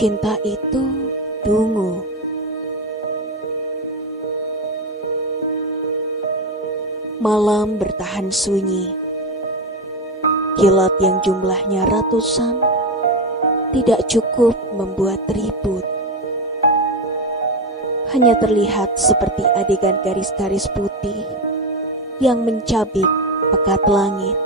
Cinta itu dungu. Malam bertahan sunyi. Kilat yang jumlahnya ratusan tidak cukup membuat ribut. Hanya terlihat seperti adegan garis-garis putih yang mencabik pekat langit.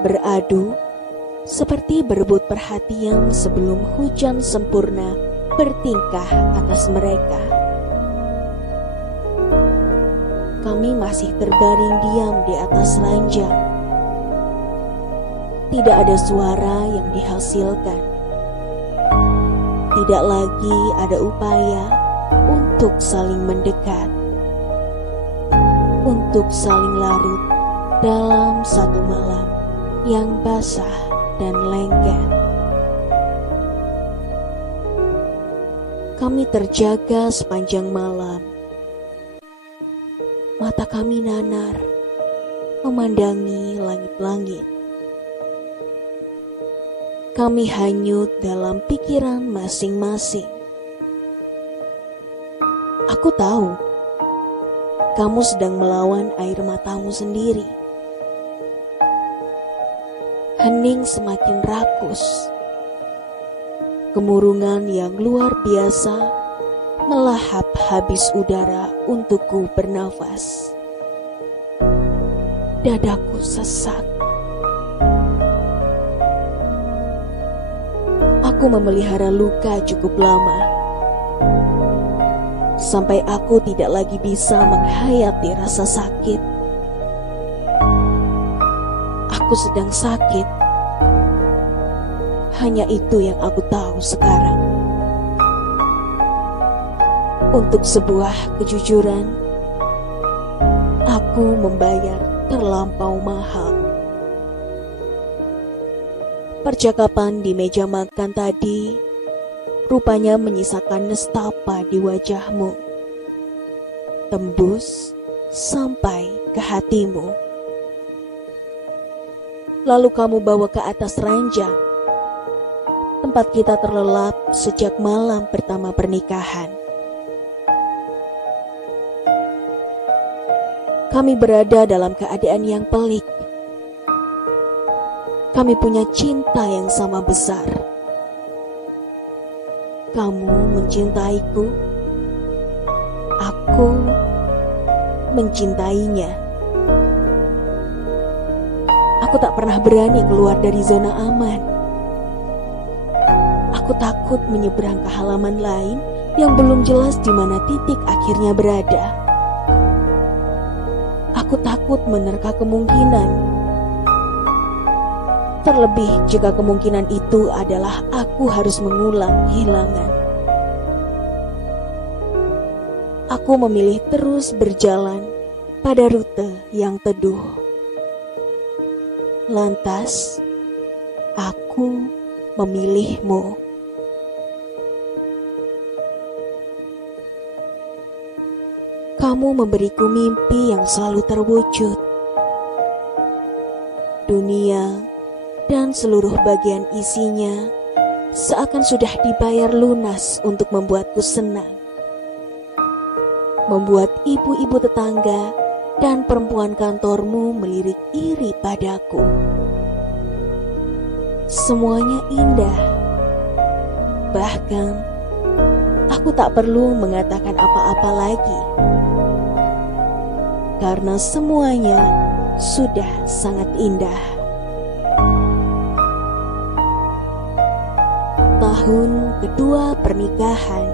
Beradu seperti berebut perhatian sebelum hujan sempurna bertingkah atas mereka. Kami masih terbaring diam di atas ranjang. Tidak ada suara yang dihasilkan. Tidak lagi ada upaya untuk saling mendekat, untuk saling larut dalam satu malam yang basah dan lengket. Kami terjaga sepanjang malam. Mata kami nanar, memandangi langit-langit. Kami hanyut dalam pikiran masing-masing. Aku tahu, kamu sedang melawan air matamu sendiri. Hening semakin rakus. Kemurungan yang luar biasa melahap habis udara untukku bernafas. Dadaku sesak. Aku memelihara luka cukup lama, sampai aku tidak lagi bisa menghayati rasa sakit. Aku sedang sakit. Hanya itu yang aku tahu sekarang. Untuk sebuah kejujuran, aku membayar terlampau mahal. Percakapan di meja makan tadi rupanya menyisakan nestapa di wajahmu, tembus sampai ke hatimu. Lalu kamu bawa ke atas ranjang, tempat kita terlelap sejak malam pertama pernikahan. Kami berada dalam keadaan yang pelik. Kami punya cinta yang sama besar. Kamu mencintaiku, aku mencintainya. Aku tak pernah berani keluar dari zona aman. Aku takut menyeberang ke halaman lain yang belum jelas di mana titik akhirnya berada. Aku takut menerka kemungkinan. Terlebih jika kemungkinan itu adalah aku harus mengulang kehilangan. Aku memilih terus berjalan pada rute yang teduh. Lantas, aku memilihmu. Kamu memberiku mimpi yang selalu terwujud. Dunia dan seluruh bagian isinya seakan sudah dibayar lunas untuk membuatku senang. Membuat ibu-ibu tetangga dan perempuan kantormu melirik iri padaku. Semuanya indah. Bahkan, aku tak perlu mengatakan apa-apa lagi. Karena semuanya sudah sangat indah. Tahun kedua pernikahan,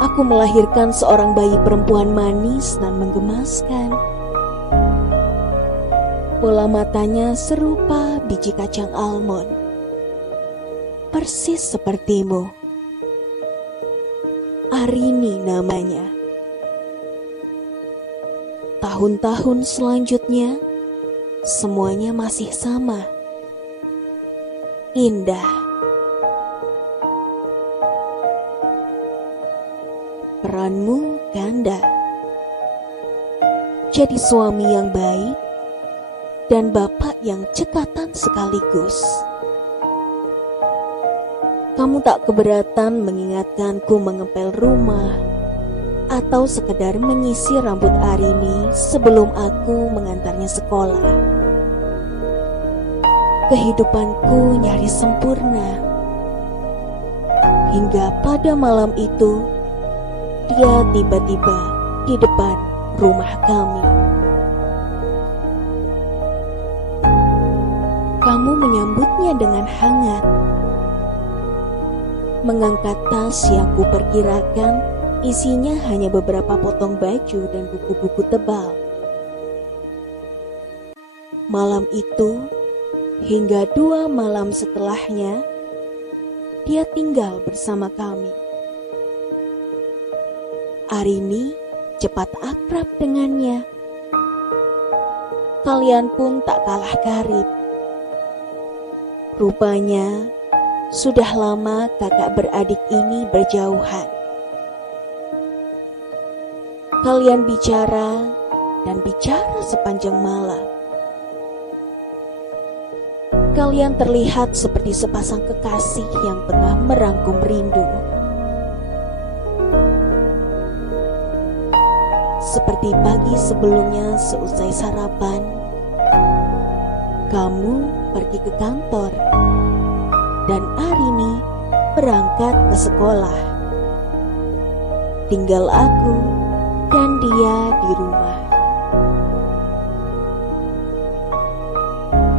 aku melahirkan seorang bayi perempuan manis dan menggemaskan. Bola matanya serupa biji kacang almond, persis sepertimu. Arini namanya. Tahun-tahun selanjutnya, semuanya masih sama. Indah. Peranmu ganda. Jadi suami yang baik dan bapak yang cekatan sekaligus. kamu tak keberatan mengingatkanku mengepel rumah atau sekedar menyisir rambut Arini sebelum aku mengantarnya sekolah. Kehidupanku nyaris sempurna. Hingga pada malam itu, dia tiba-tiba di depan rumah kami. Kamu menyambutnya dengan hangat, mengangkat tas yang kuperkirakan isinya hanya beberapa potong baju dan buku-buku tebal. Malam itu, hingga 2 malam setelahnya, dia tinggal bersama kami. Arini cepat akrab dengannya. Kalian pun tak kalah karib. Rupanya, sudah lama kakak beradik ini berjauhan. Kalian bicara dan bicara sepanjang malam. Kalian terlihat seperti sepasang kekasih yang tengah merangkum rindu. Seperti pagi sebelumnya seusai sarapan, kamu pergi ke kantor dan Arini berangkat ke sekolah. Tinggal aku dan dia di rumah.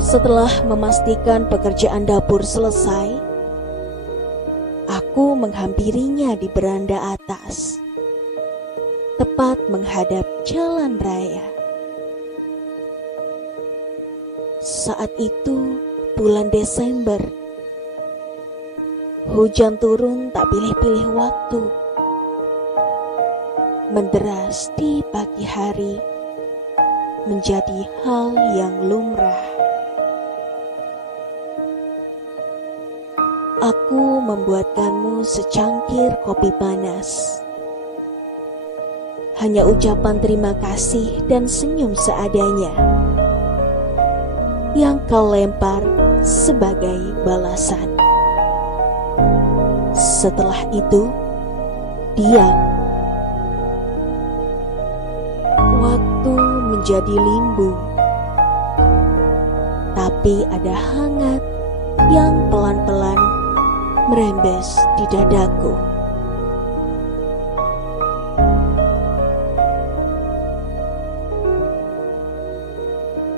Setelah memastikan pekerjaan dapur selesai, aku menghampirinya di beranda atas, tepat menghadap jalan raya. Saat itu bulan Desember. Hujan turun tak pilih-pilih waktu. Menderas di pagi hari menjadi hal yang lumrah. Aku membuatkanmu secangkir kopi panas. Hanya ucapan terima kasih dan senyum seadanya yang kau lempar sebagai balasan. Setelah itu, diam. Waktu menjadi limbung, tapi ada hangat yang pelan-pelan merembes di dadaku.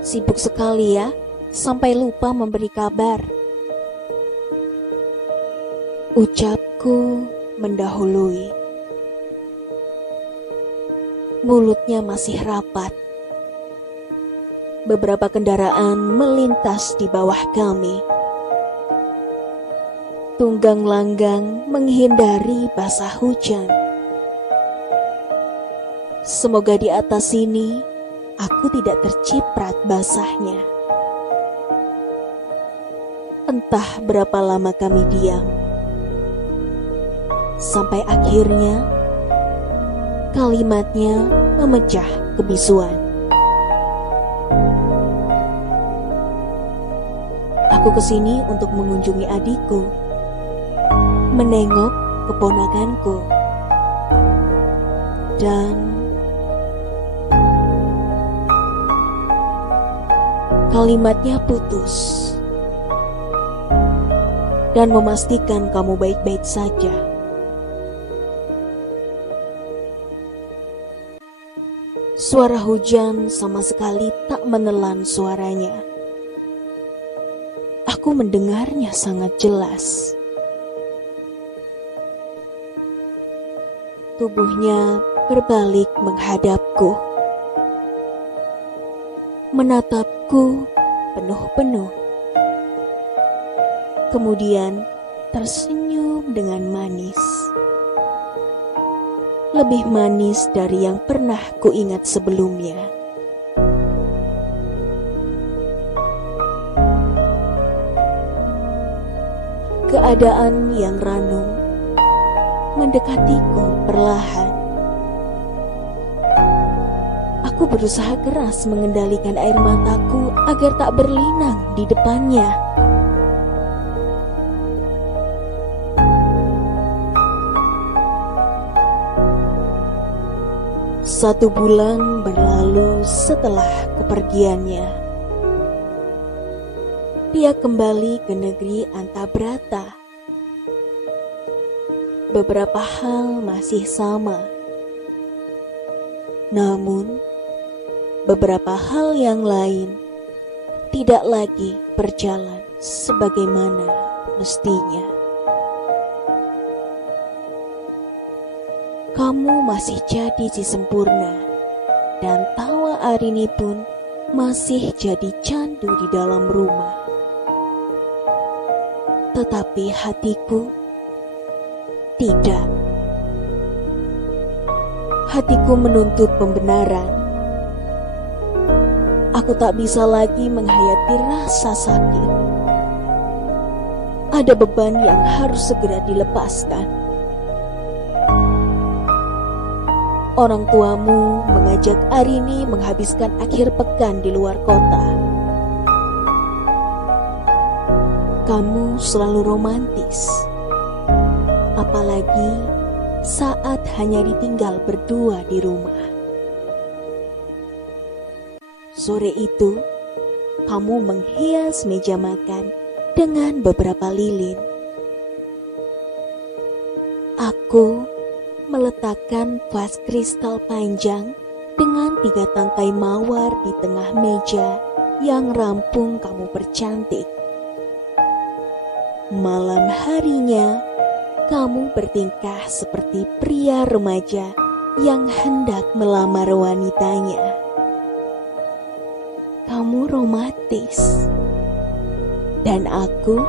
Sibuk sekali ya, sampai lupa memberi kabar. Ucapku mendahului. Mulutnya masih rapat. Beberapa kendaraan melintas di bawah kami. Tunggang langgang menghindari basah hujan. Semoga di atas sini aku tidak terciprat basahnya. Entah berapa lama kami diam, sampai akhirnya kalimatnya memecah kebisuan. Aku kesini untuk mengunjungi adikku, menengok keponakanku, dan kalimatnya putus. Dan memastikan kamu baik-baik saja. Suara hujan sama sekali tak menelan suaranya. Aku mendengarnya sangat jelas. Tubuhnya berbalik menghadapku, menatapku penuh-penuh. Kemudian tersenyum dengan manis. Lebih manis dari yang pernah kuingat sebelumnya. Keadaan yang ranum mendekatiku perlahan. Aku berusaha keras mengendalikan air mataku agar tak berlinang di depannya. 1 bulan berlalu setelah kepergiannya. Dia kembali ke negeri Antabrata. Beberapa hal masih sama. Namun, beberapa hal yang lain tidak lagi berjalan sebagaimana mestinya. Kamu masih jadi si sempurna, dan tawa Arini pun masih jadi candu di dalam rumah. Tetapi hatiku tidak. Hatiku menuntut pembenaran. Aku tak bisa lagi menghayati rasa sakit. Ada beban yang harus segera dilepaskan. Orang tuamu mengajak Arini menghabiskan akhir pekan di luar kota. Kamu selalu romantis, apalagi saat hanya ditinggal berdua di rumah. Sore itu, kamu menghias meja makan dengan beberapa lilin. Aku meletakkan vas kristal panjang dengan 3 tangkai mawar di tengah meja yang rampung kamu percantik. Malam harinya, kamu bertingkah seperti pria remaja yang hendak melamar wanitanya. Kamu romantis, dan aku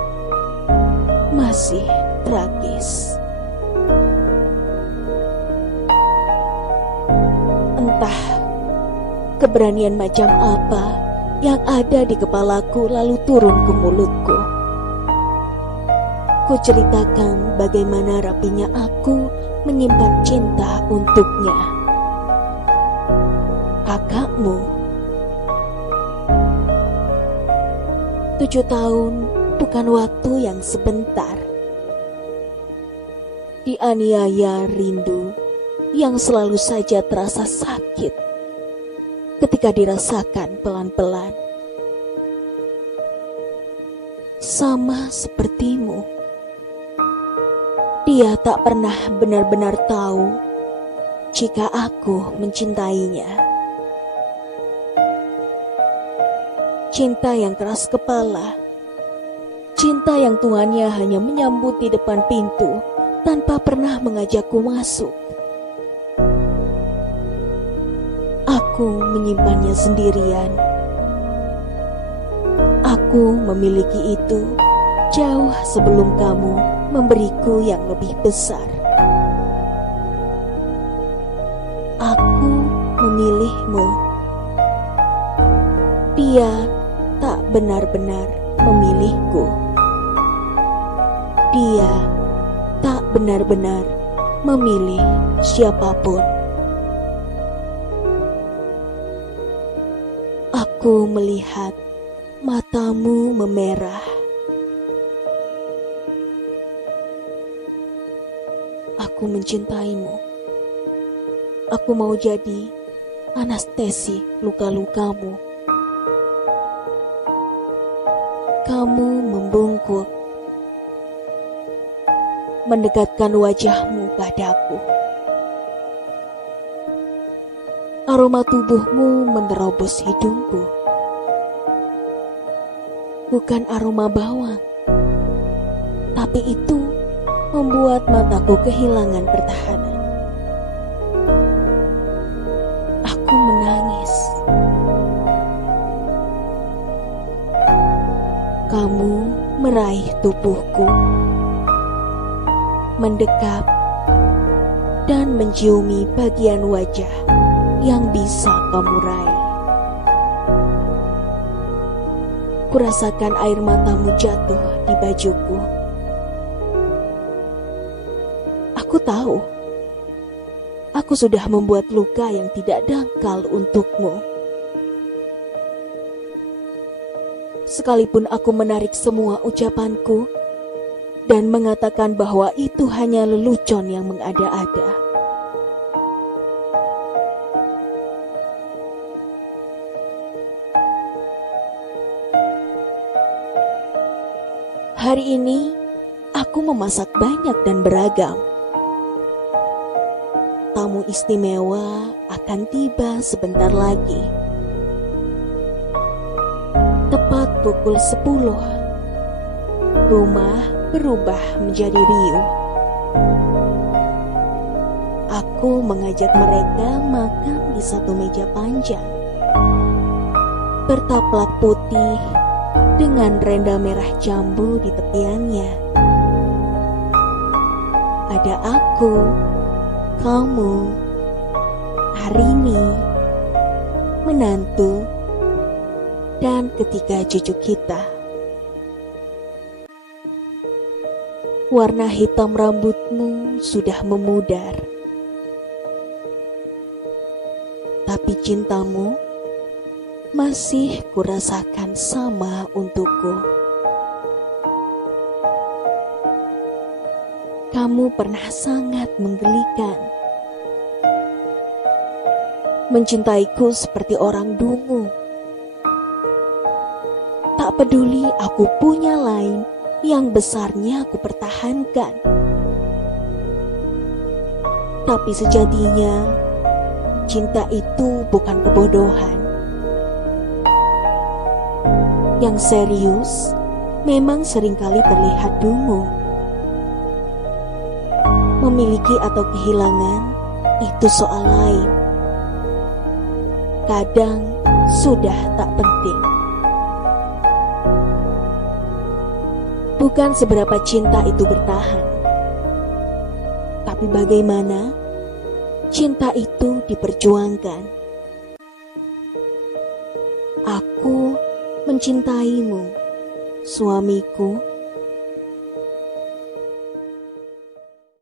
masih tragis. Entah keberanian macam apa yang ada di kepalaku lalu turun ke mulutku. Ku ceritakan bagaimana rapinya aku menyimpan cinta untuknya. Kakakmu. 7 tahun bukan waktu yang sebentar. Dianiaya rindu yang selalu saja terasa sakit ketika dirasakan pelan-pelan. Sama sepertimu, dia tak pernah benar-benar tahu jika aku mencintainya. Cinta yang keras kepala, cinta yang tuannya hanya menyambut di depan pintu tanpa pernah mengajakku masuk. Aku menyimpannya sendirian. Aku memiliki itu jauh sebelum kamu memberiku yang lebih besar. Aku memilihmu. Dia tak benar-benar memilihku. Dia tak benar-benar memilih siapapun. Aku melihat matamu memerah. Aku mencintaimu. Aku mau jadi anestesi luka-lukamu. Kamu membungkuk, mendekatkan wajahmu padaku. Aroma tubuhmu menerobos hidungku. Bukan aroma bawang, tapi itu membuat mataku kehilangan pertahanan. Aku menangis. Kamu meraih tubuhku, mendekap dan menciumi bagian wajah yang bisa kamu raih. Kurasakan air matamu jatuh di bajuku. Aku tahu, aku sudah membuat luka yang tidak dangkal untukmu. Sekalipun aku menarik semua ucapanku dan mengatakan bahwa itu hanya lelucon yang mengada-ada. Hari ini aku memasak banyak dan beragam. Tamu istimewa akan tiba sebentar lagi. Tepat pukul 10, rumah berubah menjadi riuh. Aku mengajak mereka makan di satu meja panjang, bertaplak putih dengan renda merah jambu di tepiannya. Ada aku, kamu, Arini, menantu, dan ketiga cucu kita. Warna hitam rambutmu sudah memudar, tapi cintamu masih kurasakan sama untukku. Kamu pernah sangat menggelikan, mencintaiku seperti orang dungu. Tak peduli aku punya lain yang besarnya aku pertahankan. Tapi sejatinya, cinta itu bukan kebodohan. Yang serius memang seringkali terlihat dungu. Memiliki atau kehilangan itu soal lain. Kadang sudah tak penting. Bukan seberapa cinta itu bertahan, tapi bagaimana cinta itu diperjuangkan. Aku mencintaimu, suamiku,